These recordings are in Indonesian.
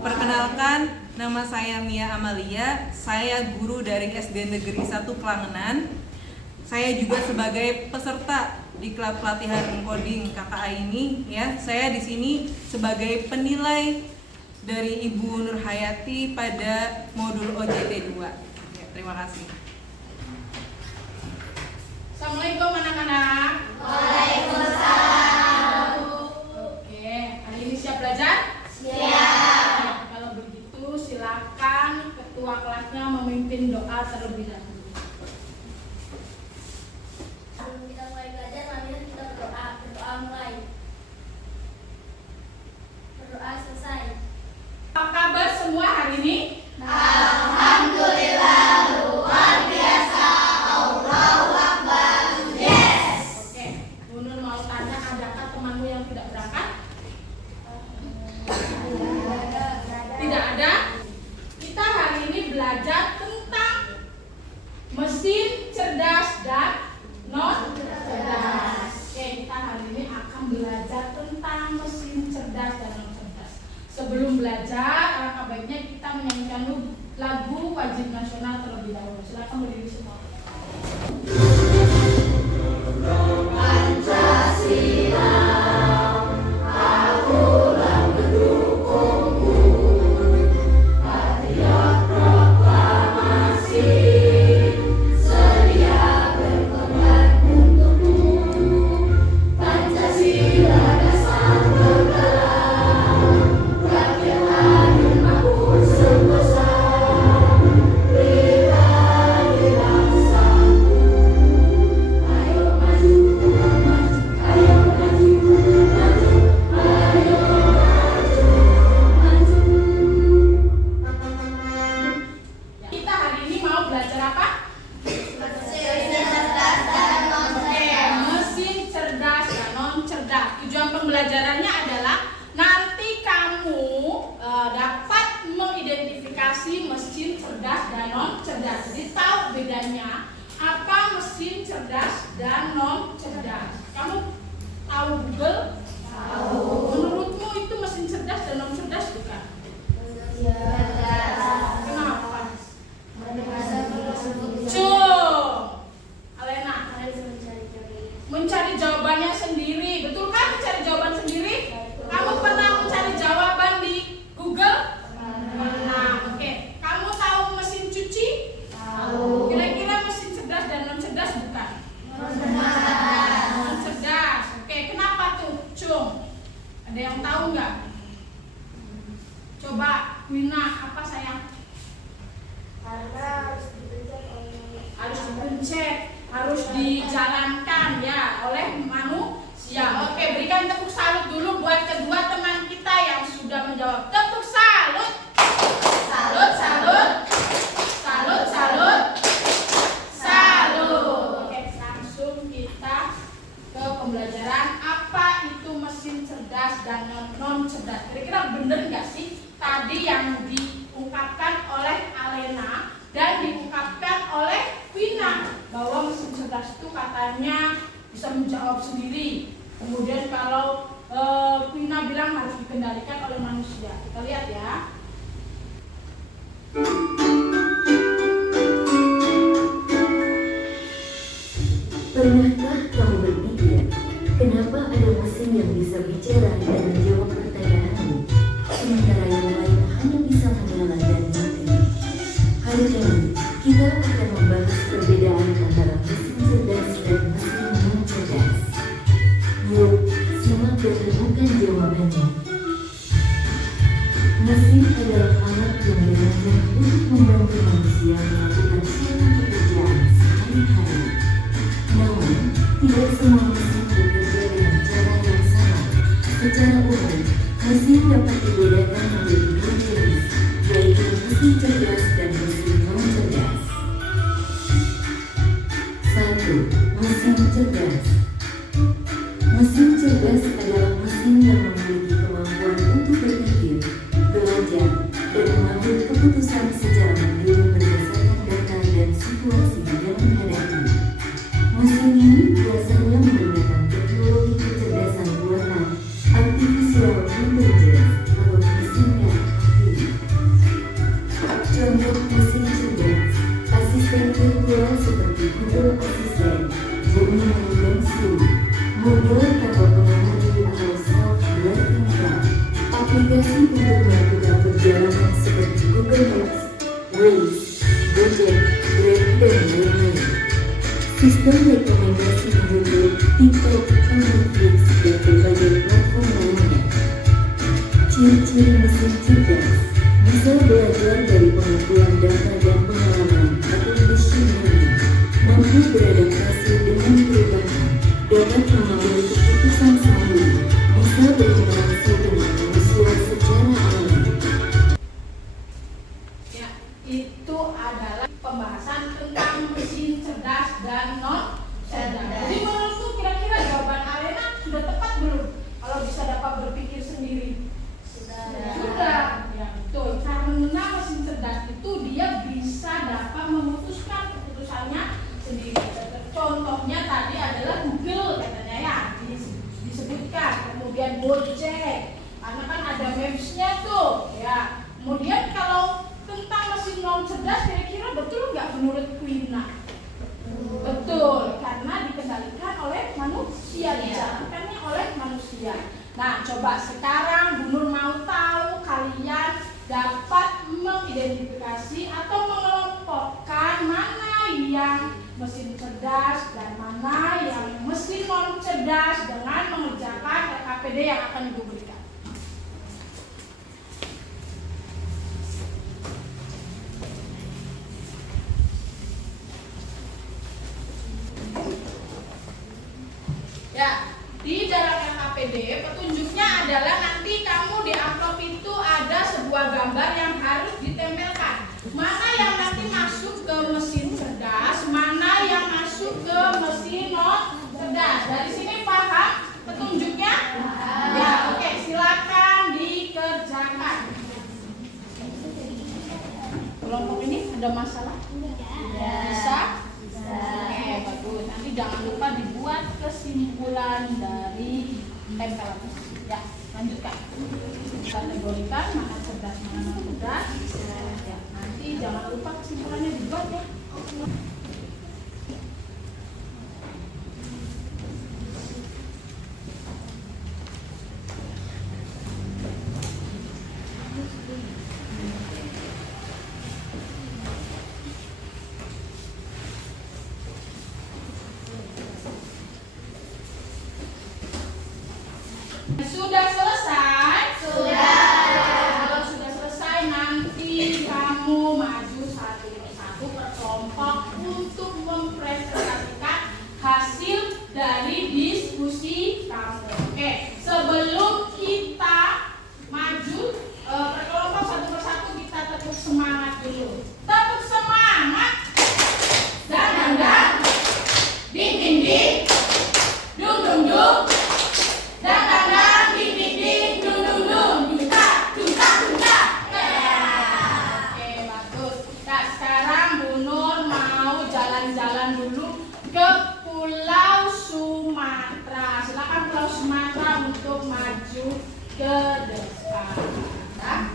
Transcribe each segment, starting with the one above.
Perkenalkan, nama saya Mia Amalia. Saya guru dari SD Negeri 1 Klangenan. Saya juga sebagai peserta di klub pelatihan coding KKA ini. Ya, saya di sini sebagai penilai dari Ibu Nurhayati pada modul OJT 2. Ya, terima kasih. Assalamualaikum anak-anak. Waalaikumsalam. Oke, hari ini siap belajar? Siap. Kalau begitu silakan ketua kelasnya memimpin doa terlebih dahulu. Sebelum kita mulai belajar, mari kita berdoa. Berdoa mulai. Berdoa selesai. Apa kabar semua hari ini? Alhamdulillah, luar biasa. Allahu Akbar. Yes. Oke, Bu Nur mau tanya, adakah temanmu yang tidak berangkat? Tidak ada. Kita hari ini belajar tentang mesin cerdas dan non cerdas. Oke, kita hari ini akan belajar tentang mesin cerdas dan non cerdas. Sebelum belajar, alangkah baiknya kita menyanyikan lagu wajib nasional terlebih dahulu. Silakan berdiri semua. Kita hari ini mau belajar apa? Mesin cerdas dan non cerdas. Tujuan pembelajarannya adalah nanti kamu dapat mengidentifikasi mesin cerdas dan non cerdas. Jadi tahu bedanya apa mesin cerdas dan non cerdas. Kamu tahu Google? Tahu. Menurutmu itu mesin cerdas dan non cerdas bukan? Kenapa? Alena, mencari jawabannya sendiri, betul kan? Mencari jawaban sendiri. Kamu pernah mencari jawaban di Google? Pernah. Oke. Kamu tahu mesin cuci? Tahu. Kira-kira mesin cerdas dan non cerdas bukan? Non cerdas. Oke. Kenapa tuh, Cung? Ada yang tahu nggak? Coba, Wina, apa sayang? Karena harus Harus dipencet, harus dijalankan ya oleh manusia. Oke, berikan tepuk salut dulu buat kedua teman kita yang sudah menjawab. Tepuk salut. Salut, salut. Salut, salut. Salut. Oke, langsung kita ke pembelajaran apa itu mesin cerdas dan non cerdas. Kira-kira bener nggak sih tadi yang diungkapkan oleh Alena dan diungkapkan oleh Vina bahwa mesin cerdas itu katanya bisa menjawab sendiri. Kemudian kalau Vina bilang harus dikendalikan oleh manusia. Kita lihat ya. Pernahkah kamu berpikir, kenapa ada mesin yang bisa bicara dan menjawab pertanyaanmu, sementara yang lain hanya bisa menyala dan mati? Hari ini, kita akan membahas perbedaan antara mesin cerdas dan mesin non cerdas. Yuk, simak dan temukan jawabannya. Mesin adalah alat yang dirancang untuk membantu manusia melakukan suatu pekerjaan sehari-hari. Namun, tidak semua mesin bekerja dengan cara yang sama. Secara umum, mesin dapat dibedakan menjadi dua jenis, yaitu mesin cerdas dan mesin non cerdas. 1. Mesin cerdas. Mesin cerdas adalah mesin yang memiliki kemampuan untuk berpikir, belajar, dan mengambil keputusan secara mandiri berdasarkan data dan situasi yang menghadapi. Mesin ini biasanya menggunakan teknologi kecerdasan buatan, artificial intelligence, atau disingkat untuk melakukan perjalanan seperti Google Maps, Waze, Gojek, Grab, dan lain-lain. Sistem rekomendasi di YouTube, TikTok, Netflix, dan berbagai platform lainnya. Ciri-ciri mesin cerdas bisa belajar dari pengumpulan data dan pengalaman atau machine learning, mampu beradaptasi dengan perubahan, dapat mengambil keputusan sendiri, bisa berinteraksi dengan manusia secara alami. Ya, itu adalah pembahasan tentang mesin cerdas dan non cerdas. Jadi menurutku kira-kira jawaban Alena sudah tepat belum? Kalau bisa dapat berpikir sendiri. Sudah. Ya, betul. Karena mesin cerdas itu dia bisa dapat memutuskan keputusannya sendiri. Contohnya tadi adalah Google katanya ya, disebutkan. Kemudian Gojek, karena kan ada Maps-nya tuh. Ya. Kemudian kalau tentang mesin non cerdas kira-kira betul nggak menurut Quina? Betul, karena dikendalikan oleh manusia, dijalankannya oleh manusia. Nah, coba sekarang Bu Nur mau tahu kalian dapat mengidentifikasi atau mengelompokkan mana yang mesin cerdas dan mana yang mesin non cerdas dengan mengerjakan RKPD yang akan Ibu berikan. Ya, di dalam LKPD petunjuknya adalah nanti kamu di amplop itu ada sebuah gambar yang harus ditempelkan. Mana yang nanti masuk ke mesin cerdas, mana yang masuk ke mesin non cerdas. Dari sini paham petunjuknya? Ya, oke, silakan dikerjakan. Kelompok ini ada masalah? Bisa? Oke, bagus. Nanti jangan lupa dibuat kesimpulan dari tempelan. Ya, lanjutkan. Kategorikan mana cerdas, mana non cerdas. Ya, nanti jangan lupa kesimpulannya dibuat ya. Sudah selesai? Sudah. Kalau sudah selesai nanti kamu maju satu persatu per kelompok untuk mempresentasikan hasil dari diskusi kamu. Oke, sebelum kita maju per kelompok satu persatu kita tepuk semangat dulu. Tepuk semangat. Dan ding ding ding. Dung dung dung. Jalan-jalan dulu ke Pulau Sumatera. Silakan Pulau Sumatera untuk maju ke depan. Nah,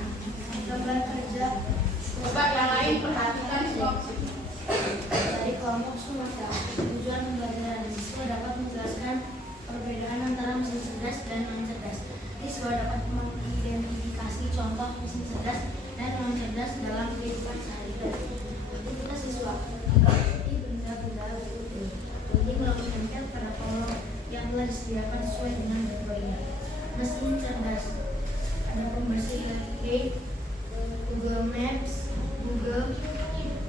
coba yang lain perhatikan Dari kelompok Sumatera, tujuan pembelajaran siswa dapat menjelaskan perbedaan antara mesin cerdas dan non cerdas. Siswa dapat mengidentifikasi contoh mesin cerdas dan non cerdas dalam kehidupan sehari-hari. Aktivitas siswa benda-benda berikut. Penting melakukan tempel pada kelompok yang telah disediakan sesuai dengan kategorinya. Mesin cerdas ada pembersih Gate, Google Maps, Google,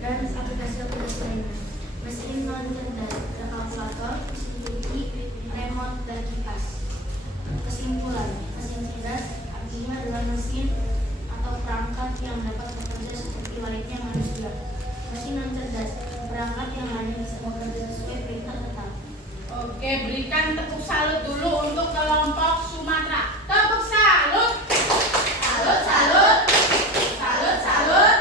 dan aplikasi-aplikasi lainnya. Mesin non cerdas ada kalkulator, mesin cuci, remote, dan kipas. Kesimpulan, mesin cerdas artinya adalah mesin atau perangkat yang dapat bekerja seperti layaknya manusia. Mesin non cerdas, perangkat yang hanya bisa bekerja sesuai perintah tetap. Oke, berikan tepuk salut dulu untuk kelompok Sumatera. Tepuk salut. Salut, salut. Salut, salut.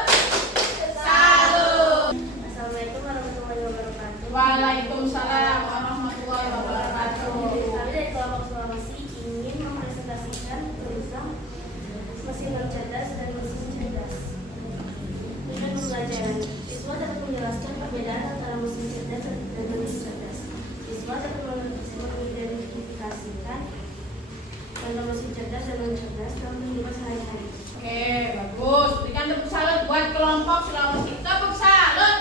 Salut. Assalamualaikum warahmatullahi wabarakatuh. Waalaikumsalam warahmatullahi wabarakatuh. Kami dari kelompok Sulawesi ingin mempresentasikan tentang mesin non cerdas dan mesin cerdas. Dengan pembelajaran, siswa dapat menjelaskan perbedaan antara mesin cerdas dan mesin cerdas. Siswa dapat mengidentifikasikan kelompok Sulawesi. Tepuk salut.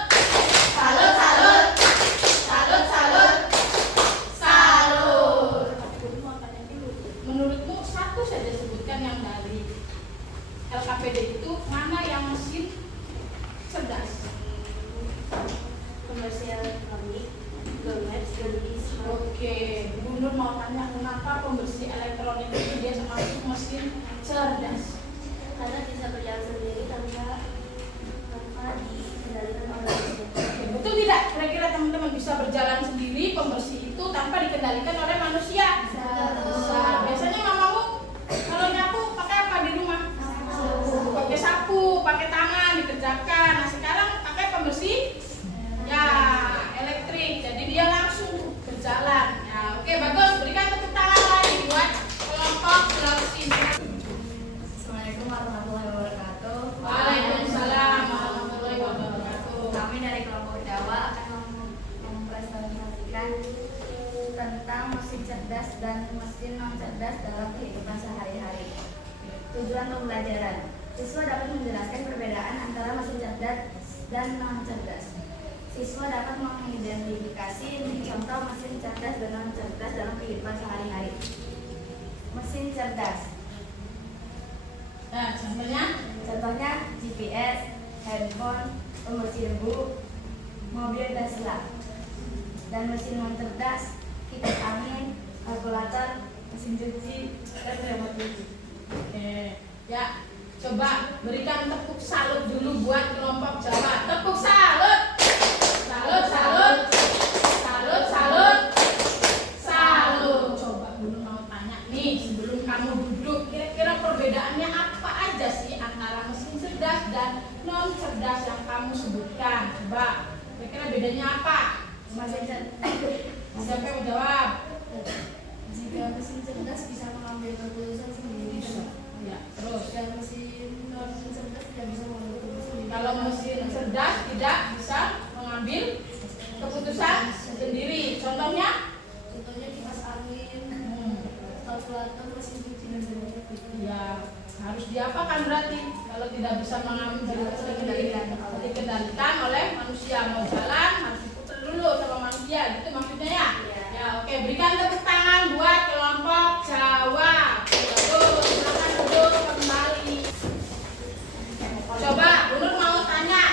Salut, salut. Salut, salut. Salut. Tapi Guru mau tanya dulu. Menurutmu satu saja sebutkan yang dari LKPD itu mana yang mesin cerdas? Pembersih elektronik, Google Maps. Oke, Bu Nur mau tanya kenapa pembersih elektronik itu dia termasuk mesin cerdas? Karena bisa berjalan sendiri tanpa dikendalikan oleh manusia. Oke, betul tidak? Kira-kira teman-teman bisa berjalan sendiri pembersih itu tanpa dikendalikan oleh manusia? Bisa. Biasanya mamamu kalau nyapu pakai apa di rumah? Pakai sapu, pakai tangan dikerjakan. Nah sekarang pakai pembersih ya elektrik, jadi dia langsung berjalan. Ya, oke bagus. Berikan tepuk tangan lagi buat kelompok Sulawesi. Assalamualaikum warahmatullahi wabarakatuh. Waalaikumsalam warahmatullahi wabarakatuh. Kami dari kelompok Jawa akan mempresentasikan tentang mesin cerdas dan mesin non cerdas dalam kehidupan sehari-hari. Tujuan pembelajaran: siswa dapat menjelaskan perbedaan antara mesin cerdas dan non cerdas. Siswa dapat mengidentifikasi contoh mesin cerdas dan non cerdas dalam kehidupan sehari-hari. Mesin cerdas, Nah, contohnya GPS, handphone, pembersih debu, mobil Tesla. Dan mesin non cerdas, kipas angin, kalkulator, mesin cuci, dan remote TV. Oke, ya coba berikan tepuk salut dulu buat kelompok Jawa. Tepuk salut. Salut, salut. Salut, salut. Salut. Coba dulu mau tanya nih sebelum kamu duduk, kira-kira perbedaannya apa aja sih antara mesin cerdas dan non cerdas yang kamu sebutkan? Coba, kira-kira bedanya apa? Mesin cerdas. Siapa yang mau jawab? Jika mesin cerdas bisa mengambil keputusan sendiri, Ya, terus. dan mesin non cerdas tidak bisa mengambil keputusan sendiri. Kalau mesin cerdas tidak bisa mengambil keputusan sendiri. Contohnya? Contohnya kipas angin, kalkulator, mesin cuci, dan remote TV. Ya, harus diapakan berarti? Kalau tidak bisa mengambil keputusan sendiri, dikendalikan oleh manusia. Mau jalan harus diputar dulu sama manusia, gitu maksudnya ya? Ya, oke. Berikan tepuk tangan buat kelompok Jawa. Bagus, silakan duduk kembali. Coba, Bu Nur mau tanya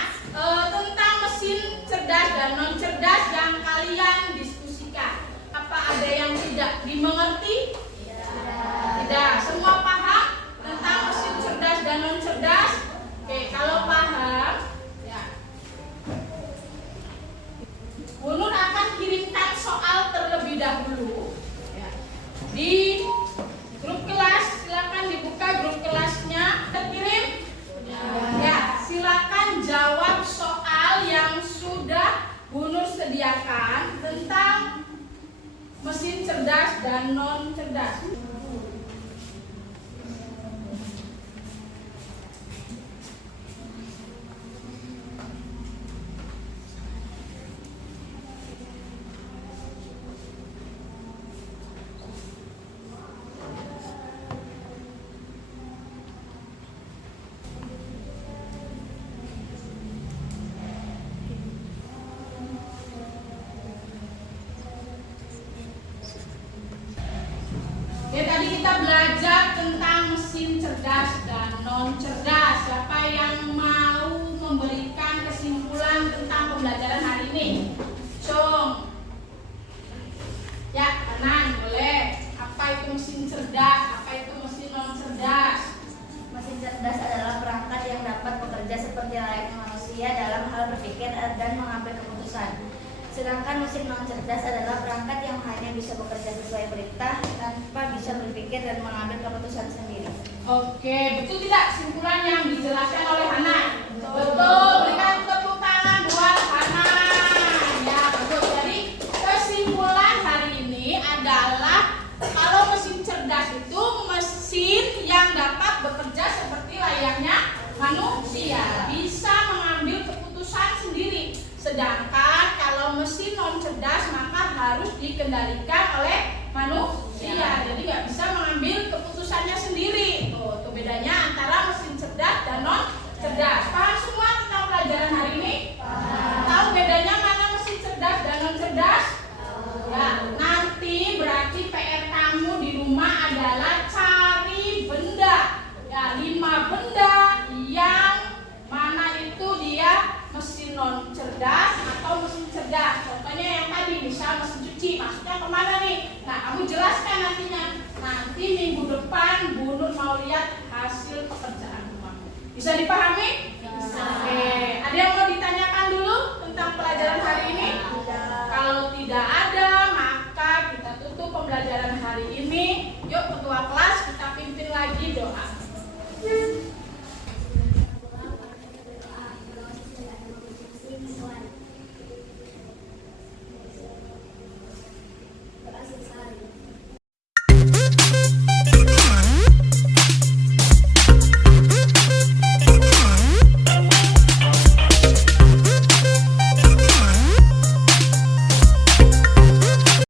tentang mesin cerdas dan non cerdas yang kalian diskusikan. Apa ada yang tidak dimengerti? Tidak. Semua paham tentang mesin cerdas dan non cerdas? Oke, kalau paham, ya. Bu Nur akan kirimkan soal terlebih dahulu. Ya. Di grup kelas, silakan dibuka grup kelasnya. Terkirim? Ya, silakan jawab soal yang sudah Bu Nur sediakan tentang mesin cerdas dan non cerdas. Oke, tadi kita belajar tentang mesin cerdas dan non cerdas. Siapa yang mau memberikan kesimpulan tentang pembelajaran hari ini? Cung. Ya, kanan boleh. Apa itu mesin cerdas? Apa itu mesin non cerdas? Mesin cerdas adalah perangkat yang dapat bekerja seperti layaknya manusia dalam hal berpikir dan mengambil keputusan. Sedangkan mesin non cerdas adalah perangkat yang hanya bisa bekerja sesuai perintah tanpa bisa berpikir dan mengambil keputusan sendiri. Oke, betul tidak kesimpulan yang dijelaskan oleh Hana? Betul. Berikan tepuk tangan buat Hana. Ya, bagus. Jadi kesimpulan hari ini adalah kalau mesin cerdas itu mesin yang dapat bekerja seperti layaknya manusia, bisa mengambil keputusan sendiri. Sedangkan kalau mesin non cerdas maka harus dikendalikan oleh manusia, jadi nggak bisa mengambil keputusannya sendiri. Tuh bedanya antara mesin cerdas dan non cerdas. Paham semua tentang pelajaran kapan Bu Nur mau lihat hasil pekerjaan rumah? Bisa dipahami? Bisa. Oke, ada yang mau ditanyakan dulu tentang pelajaran hari ini? Kalau tidak ada, maka kita tutup pembelajaran hari ini. Yuk ketua kelas